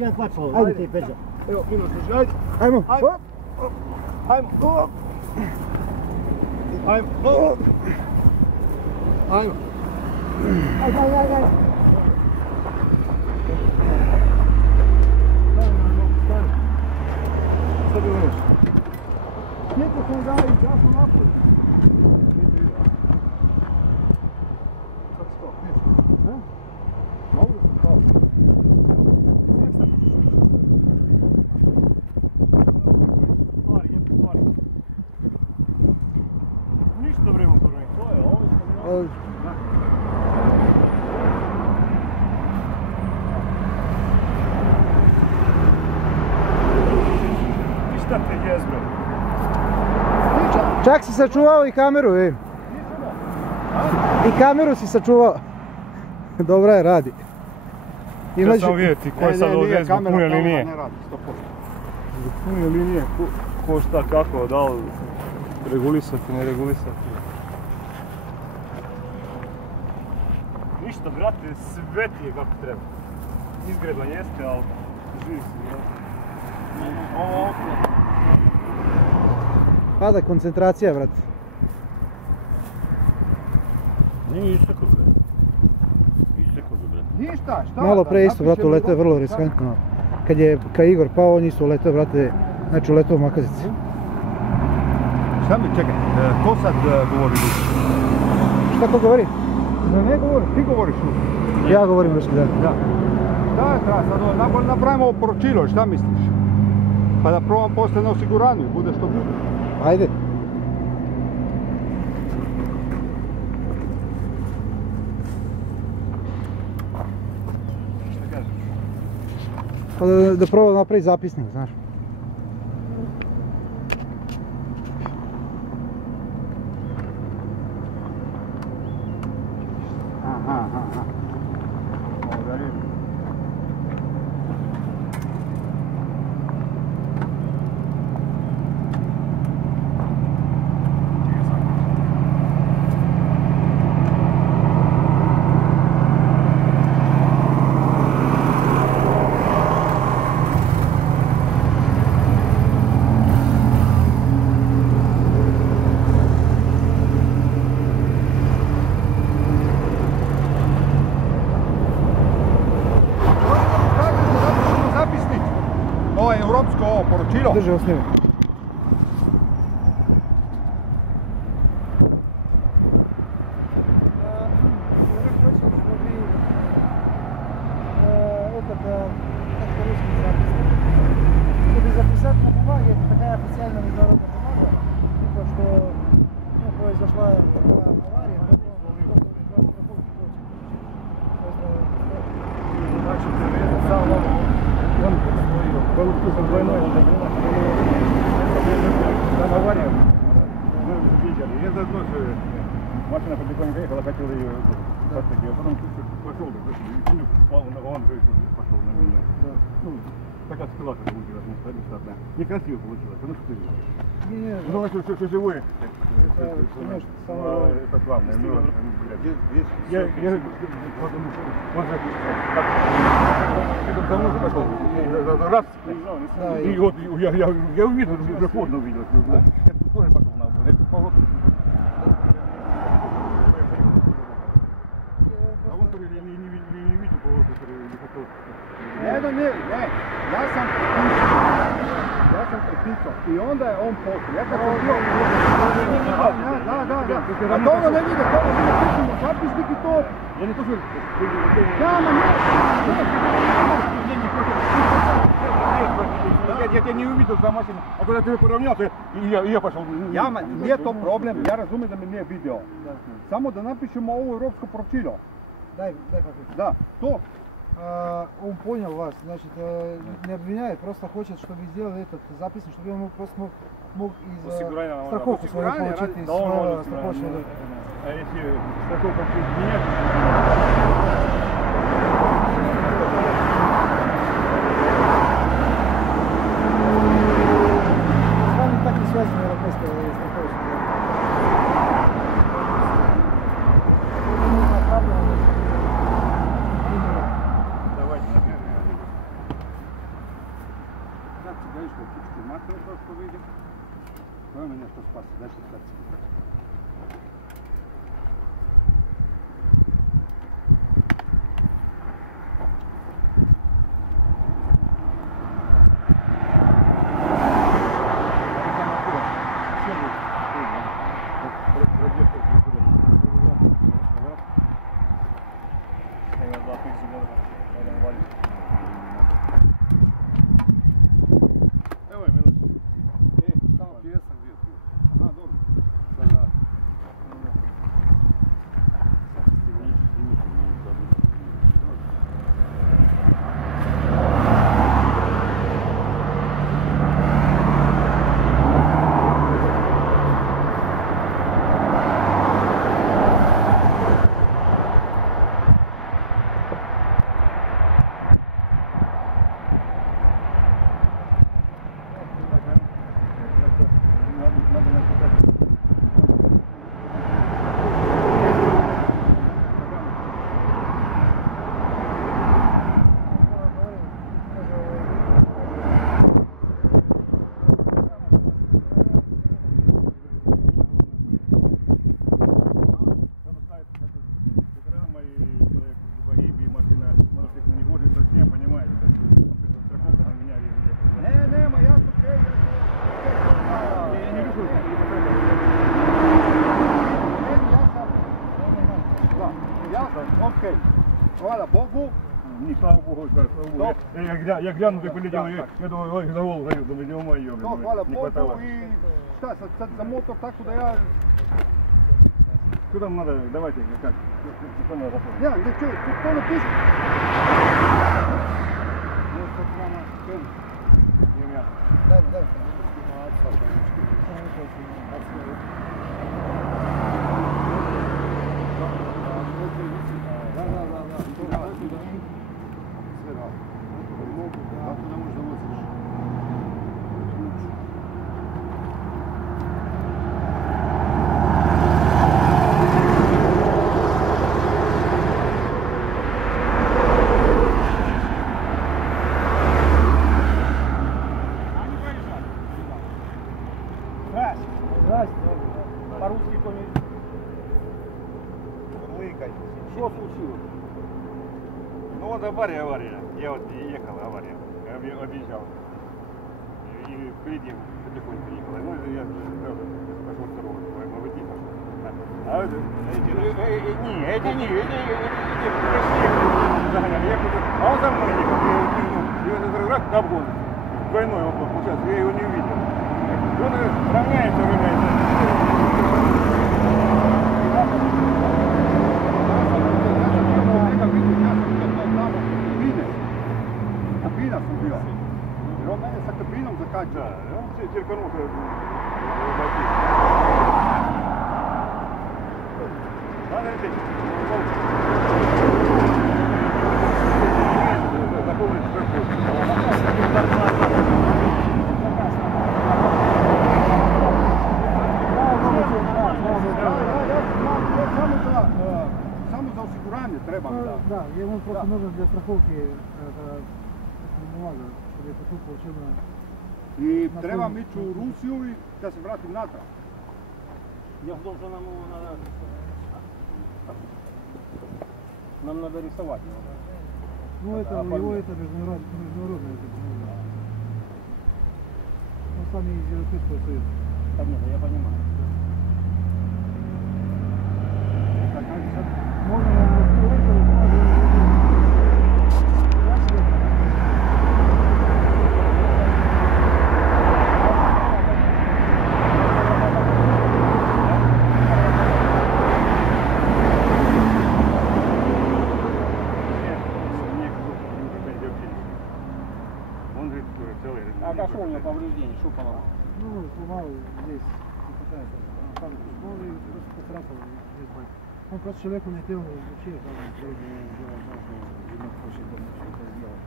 jedan kvačalo, ajde ti Peđa. Evo, Miloš, ajde. Ajmo. Ajmo. Ajmo. Ajmo. Ajmo. Ajde. Što bi Miloš? Sjetio sam da i ja sam napolje. Kako si to? Neću. Mogu da sam kao. Stvari. Ništa bre motor ne. To je ovo što mi Ništa te jezbro. Čak si sačuvao i kameru, vidim. I kameru si sačuvao. Dobra je, radi. Ja sam vidjeti ko je sad ovdje zbog pune linije. Zbog pune linije, ko šta, kako, da li regulisati, ne regulisati. Ništa, brate, sve ti je kako treba. Izgreban jeste, ali živi si, jel? Ovo okno. Pada koncentracija, brate. Nije istekao, brate. Ništa, šta? Malo pre isto, brate, uletao je vrlo riskantno. Kad je Igor pao, on isto uletao, brate, znači uletao u makazici. Šta mi, čekaj, ko sad govori? Šta ko govori? Ne govori, ti govoriš. Ja govorim još, da. Da, sad napravimo poročilo, šta misliš? Pa da probam poslije na osiguranju, bude što bude. Ajde. Šta kažeš? Pa da probam napraviti zapisnik, znaš. Aha. Poročilo. Drži, osnimi. Чтобы записать на бумаге, это такая официальная международная бумага, типа что произошла такая авария, там авария. Мы видели. Я заодно же машина потихоньку ехала, хотел ее подтащить, а потом пошел, и упал, он же пошел на меня. Ну, такая ситуация получилась нештатная. Некрасиво получилось, ну что ты делаешь? Ну, что живое. Это главное. Я он же давно пошел. Раз. И вот я увидел, уже поздно увидел. Я тоже пошел на поворот. А он который я не видел поворот, который не хотел. Не, ja sam prepisao i onda je on poslije. Ja kad sam bio... Da. A to ono ne vide, pišemo zapisnik i to... Ja ne to što... Я тебя не увидел за машину, а когда ты поравнялся, и я пошел. Nije to problem, ja razumijem da me nije vidio. Samo da napišemo ovo europsko poročilo. Дай papir. Да, то. Он понял вас, значит, не обвиняет, просто хочет, чтобы сделали этот записник, чтобы он просто мог из страховку свою получить из своего страховочного. А если страховка менять? С вами так не связано европейская страховочная. за 1000 долларов. Надо валить. Давай, минут. Там интересно где ты? А, добре. Да. Окей. Hvala Bogu. Ni slava Bogu, ja гляну, ты полетел, я думаю, ой, за голову зайду, думаю, ё-моё, Hvala не Bogu хватало. i šta sad za motor tako da ja... Что там надо, давайте, как, что надо запомнить? Ja, ne čuj, to ne piše. По-русски кто-нибудь? Лыкай. Что случилось? Ну вот авария. Я вот ехал, авария. Объезжал. И впереди потихоньку ехал. Ну я сразу пошел с дороги, выйти пошел. А эти загоняли. А он за мной ехал. И вот раз обгон. Двойной обгон. Сейчас я его не увидел. Он равняется. Kabina sam bio. Jer on mene sa kabinom zakačio. Да, он черканулся. Надо лететь. Запомнить, что Samo za osiguranje trebam da. Да, ему просто нужно для страховки бумага, чтобы я потом получил на... I trebam ići u Rusiju i da se vratim natrag. Я в том, что нам его надо... Нам надо рисовать его. Ну это, его это международное. Он сам из Европейского Союза. Конечно, я понимаю. Можно А что у него повреждение? Что поломал? ну, сломал здесь, пытается, там, ну, и просто поцарапал здесь байк. Он просто человек улетел вообще, там, сделал, видно, очень что-то сделал.